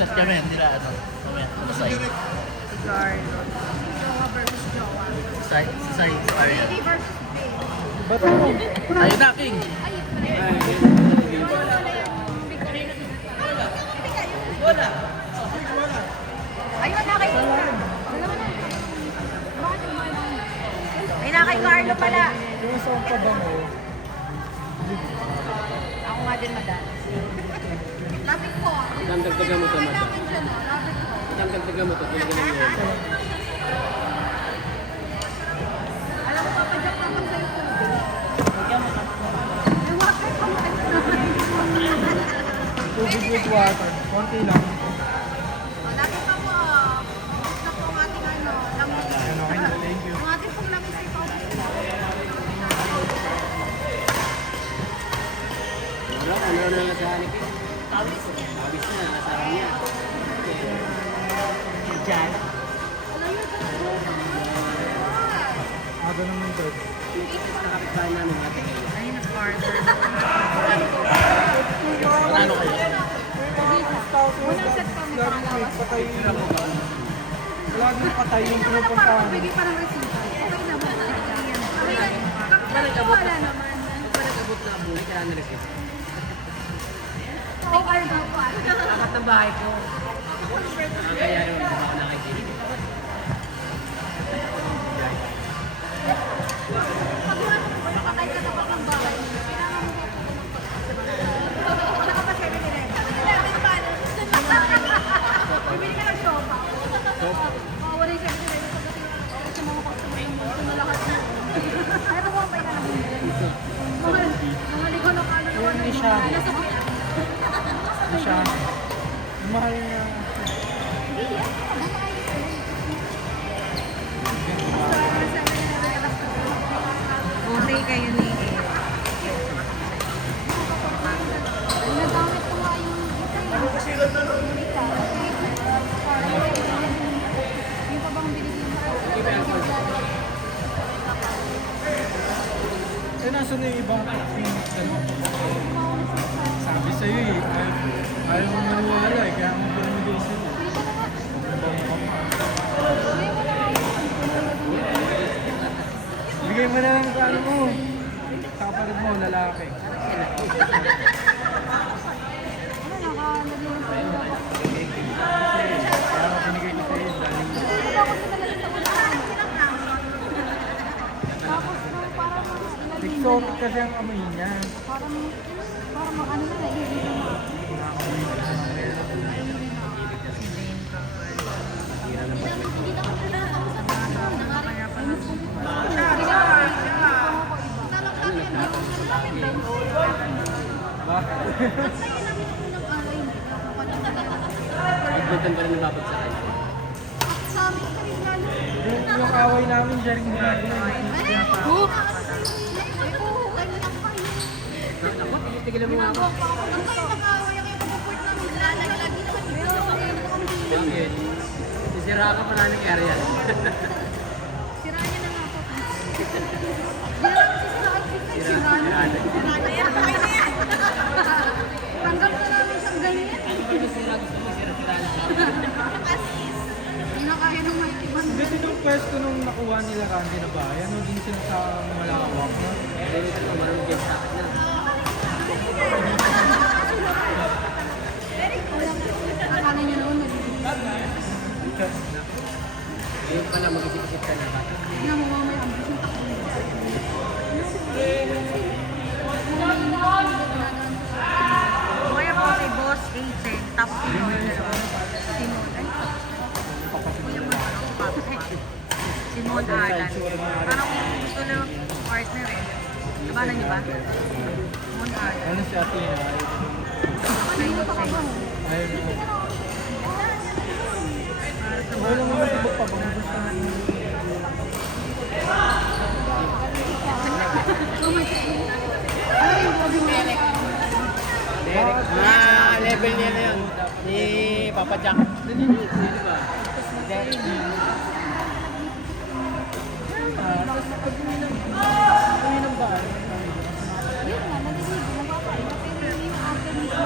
Set kami, hindi na ano. Mamaya, ano side? Si Carlo. Jowa versus Jowa. Side, si side, si Arya. Baby versus baby. Ba't mo? Ayun na, King! Ayun na kay Ay na kay Carlo pala. Yung isang pa ba mo? Ako nga din madalas. Lapit ko. Dagdagan mo ito, Mata. Lapit dyan o. Lapit ko. Dagdagan mo ito. Alam mo, papadyak naman sa'yo tubig. Yung water pa man. Tubig with water. Konti lang. Lapit pa mo. Gusto po ang ating ano. Langis. Ano, thank you. Ang ating pong langis ay paubos na. Wala, ano na lang sa hanik eh. Pawis na, nasabi niya. Diyan. Aga naman ito. Sa kapitbahay namin natin. Ay, nag-order. Panalo kayo. Unang set kami pangalawas. Patay na mo ba? Laging patay yung Ano pa, pinupuntahan. bigay pa ng resita. Okay naman. Wala naman. Abot na abuli, kaya nalikit. Oo, ay daw po. Akat ng bahay ko. Kaya rin ako nakikita. Patay ka na ng bahay. Kailangan mo Tsaka pa 7-Eleven. 7 pa. Bibili ka ng sopa. Oo, wala yung 7-Eleven. Pagdating sa mga customer mo, ito na lahat na. Ano mo ang pahinga ng mga ligaw na kaluluwa ng mga nasa buhay. Hindi siya. Mahal niya. Okay kayo ni nagamit ko nga yung yung pa bang binigyan mo? Eh, nasa na yung ibang pink. Sabi sa'yo eh. Ayaw mo maniwala eh. Kaya mo pinamigay sa'yo. Bigay mo na lang kung ano mo. Kapalit mo, lalaki. Kaya ako pinigay ko sa'yo. Dahil exotic kasi ang amoy niya. Parang ano na naiisip mo. Nagpuntan pa rin nababag sa akin. Yung away namin, siya rin ginagawa. Ako, tigilan mo nga ako. Bakit? Sisira ka pa namin area. Sira niya na nga po. Sira na yan. Tanggap na namin siyang ganyan. Ano ba yung sira? Gusto mo sira-sira na sa Hindi na kaya ng may ibang. Kasi nung pwesto nung nakuha nila Randy na bahay, ano din sila sa malawak na? Hindi ka marunong game sa akin na. Akala niyo noon. Ngayon pala mag-isip-isip ka na ba? Tingnan mo mamaya ang bisong takbo. Kaya po si Boss Agent, top Simon. Simon Alan. Parang gusto na partner eh. Labanan niyo ba? Simon Alan. Ano si Athena? Ayun pa ba? Ayun mo. Wala mo naman ibang pabango. Basta Level niya na yun. Ni Papa Jack. uminom ba? Yun nga, naliligo, napapaiba. Pero yung after mismo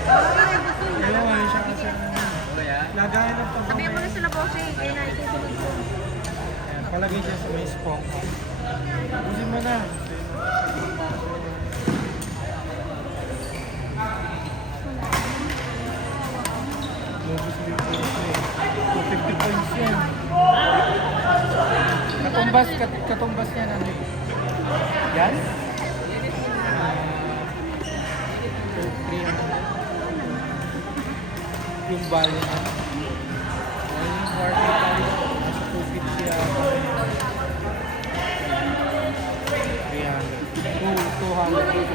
Ayun, ayun siya kasi. Lagayan ng pagkakas. Sabihan mo na sila po siya, kaya na isusunod ko. Ayan, palagay siya sa may spong. Usin mo na. Lobos mo yung puso eh. 250 points yan. Katumbas yan ano eh. Yan? 300. Yung bali na. Ayun yung party tayo. Nasa 250 yata. 200.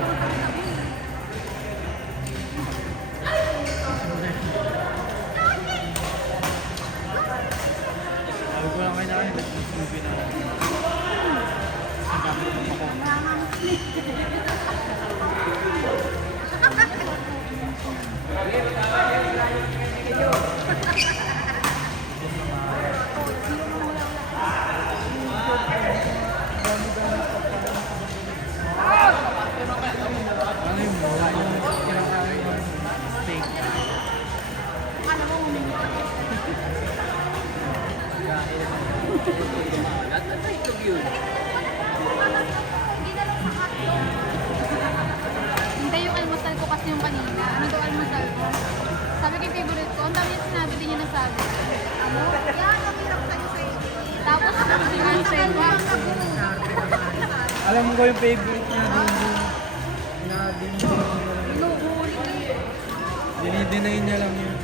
Sabi ko lang kayo na kayo, nag-movie na lang. Ang dami naman ako. Ano yung mura yung kinakain ng steak? Alam mo, humingi ka. Hindi na lang sa hotdog. Hindi yung almusal ko kasi yung kanina. Ano daw almusal ko? Sabi ko yung favorite ko. Ang dami yung sinabi din niya nasabi. Ano? Yan, ang hirap sa'yo sa Tapos, hindi nga sa'yo. Alam mo ko yung favorite niya din na dinideny niya lang yun.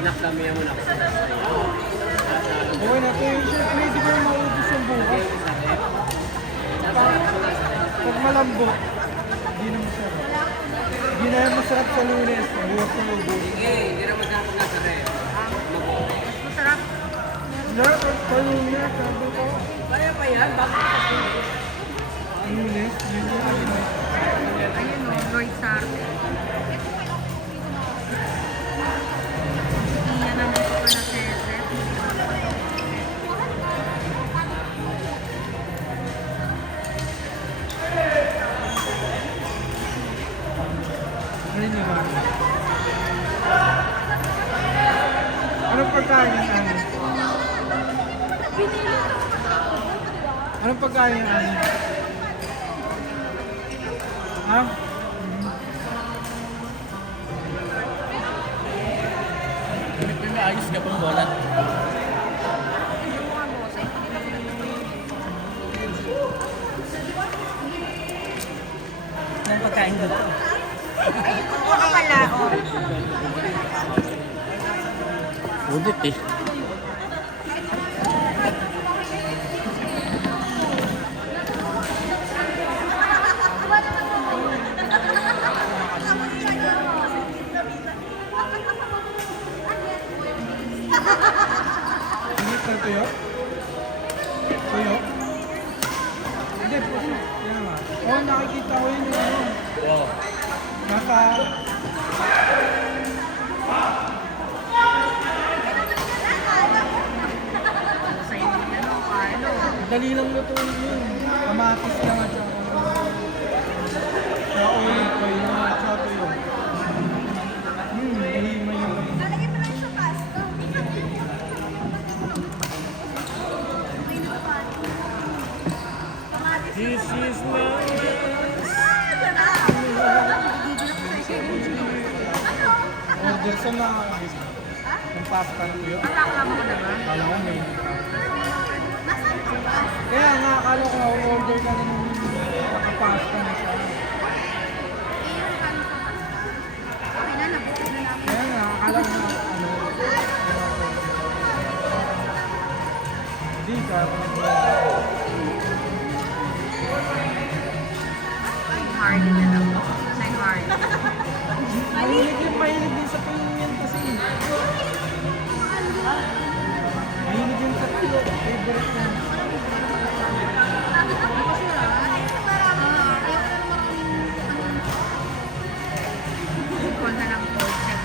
Nakdamihan mo na ako sa nasa iyo. Okay na ito yung siyempre hindi ko na maubos yung bukas. Pag malambot, hindi na masarap. Hindi na yan masarap sa Lunes, bukas na ubos. Sige, hindi naman sa ako nasa rin. Masarap. Sarap sa Lunes, sabi ko. Kaya pa yan? Bakit kasi? Ang Lunes, yun yung ano. Ayun o, Lloyd Sarte. Iyan ang gusto ko na sese. Ano naman? Anong pagkain yung ano? Anong pagkain yung ano? Ha? May ayos ka pang bola. Ang pagkain doon. Ano pala, o? Udit eh. Hindi ka tuyo? Tuyo? Hindi, puso. Yan nga. Oo, nakikita ko yun yung ano. Oo. Nasa... Dali lang lutuin yun. Kamatis lang at saka... Sa olive oil lang at saka tuyo. Nahihimay yung... Lalagay mo lang sa pasta. This is my... Order sa na... Yung pasta na tuyo. Nakaklamo ko na ba? Kala ko may... Nasaan ka ba? Kaya nga, akala ko order ka na ng nakapasta na siya. Okay na, nabuo na namin. Kaya nga, akala ko na ano... Hindi ka. Ay, hard na lang. Say hard. Mahilig din sa tuyo yan kasi. Mahilig din sa tuyo. Favorite na. Equal na lang portion.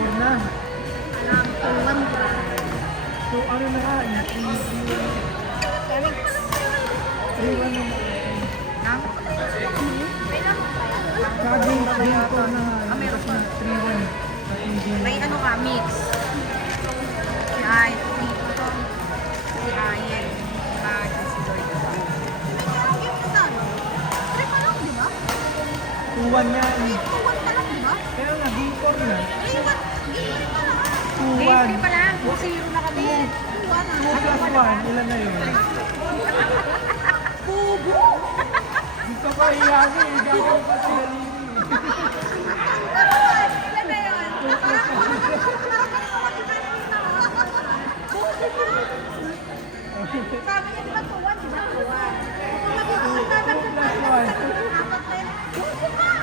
4 na. Alam, tuwan ba? So ano na nga, 3-1 na. Ha? May lang ba yan? Saka game 4 na nga. meron pa. 3-1. Sa game. May ano ka, mix. Si Ay, si Ayen, si Lloyd. May lang di ba? 2-1 yan. Tuwan ka lang, di ba? Kaya nga, game 4 na. Game pa lang. 2-1. pa lang. 2-0 na kami. 2 plus 1, ilan na yun? Pubo! Hindi ka pa iyanin, gagawin pa sila Lini. Ilan na yun? Sabi niya, di ba tuwan? Di ba tuwan?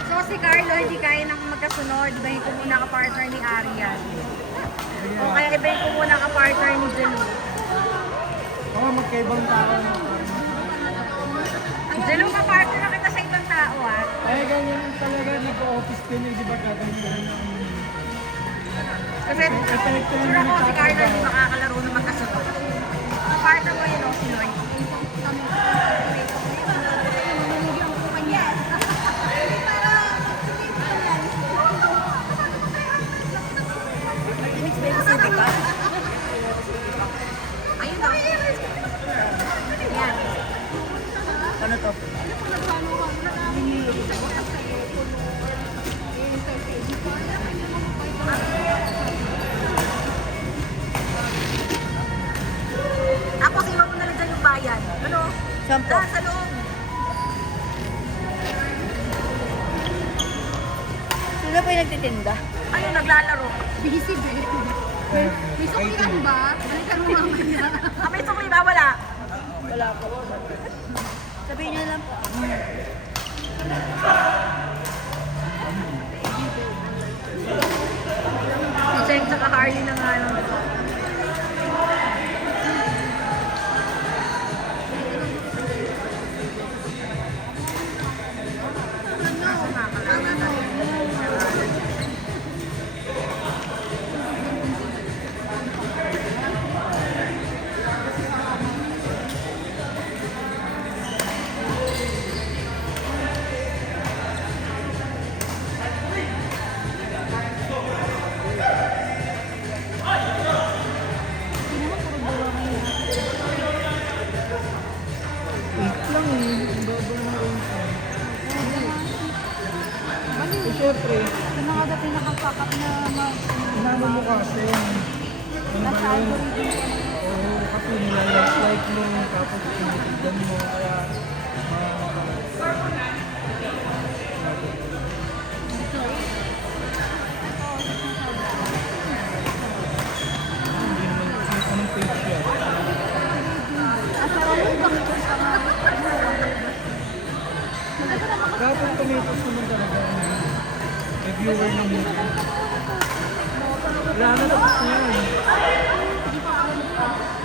So si Carlo, hindi kaya nang magkasunod. Ibahin ko muna ka-partner ni Arian. O kaya ibahin ko muna ka-partner ni Jelu. Oo, magkaibang tao na. Jelu, ka-partner na kita sa ibang tao ah. Ay, ganyan talaga, di ko office ko niya, di ba gagawin ko na Kasi sure ako si Carlo hindi makakalaro na magkasunod. Ka-partner mo yun o si Lloyd. Ayun o. Ayan. Ano to? Ako, iwan mo na lang dyan yung bayan. Ano? Saan po? Sa loob. Sila po yung nagtitinda? Ayun, naglalaro. Busy, babe. May suklian ba? Balikan mo mamaya. May sukli ba? Wala. Wala po. Sabihin niyo lang po. Si Cheng tsaka Harley na nga lang. lang eh, ang baba na rin. Eh, syempre, Yung mga dati nakapakat na inano mo kasi, ano ba yun? Oo, kasi nilalike mo, tapos tinitigdan mo, kaya, anong page yan? Dapat tomatoes naman talaga. Reviewer ng movie. Wala na, tapos na yan.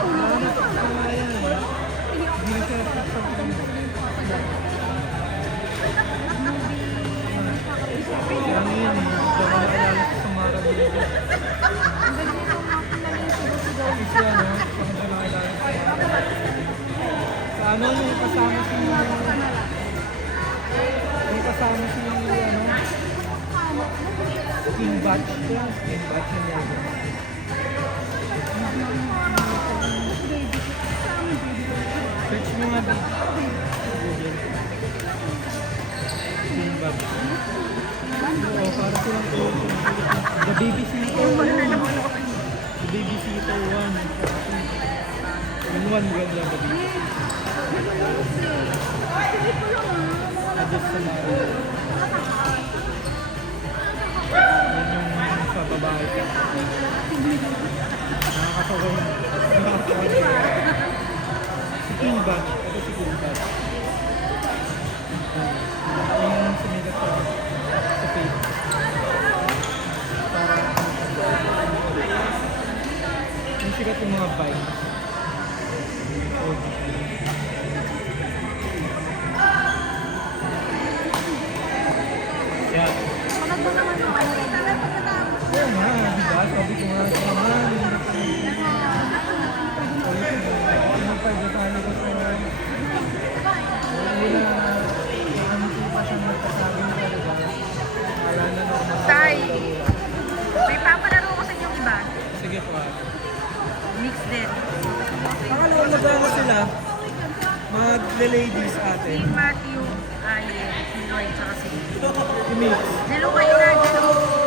Wala na, tapos na nga yan. Hindi na siya tapos na kaya ano yan eh, hindi ako nakalala sa Samara Dito. Kasi siya, no? Ako na nakalala sa Samara. Sa ano, may kasama si King Batch. Ito yung King Batch na niya. Search mo nga dito. Google. King Batch. Oo, para silang The Babysitter 1. The Babysitter 1. Yung 1 ganda ba dito? Adjust sa mga. Yan yung sa babae ka. Nakakatawa yun. Nakakatawa yun. Si King Batch. Ito si King Batch. Yung sumigat sa Facebook. Yung sikat yung mga bike. Yeah. Pagod mo naman yung ano. Oo nga, di ba? sabi ko nga sa naman. Ano pa, detali ko sa hindi na ano pa siyang nagkasabing talaga. Wala na ako Tay, may papalaro ko sa inyong iba. Sige po. Mix din. Pangalawang na ba sila? Mag-ladies Si ate. Matthew, Alien, si Lloyd, tsaka si Mix. Dilo kayo na, Dilo.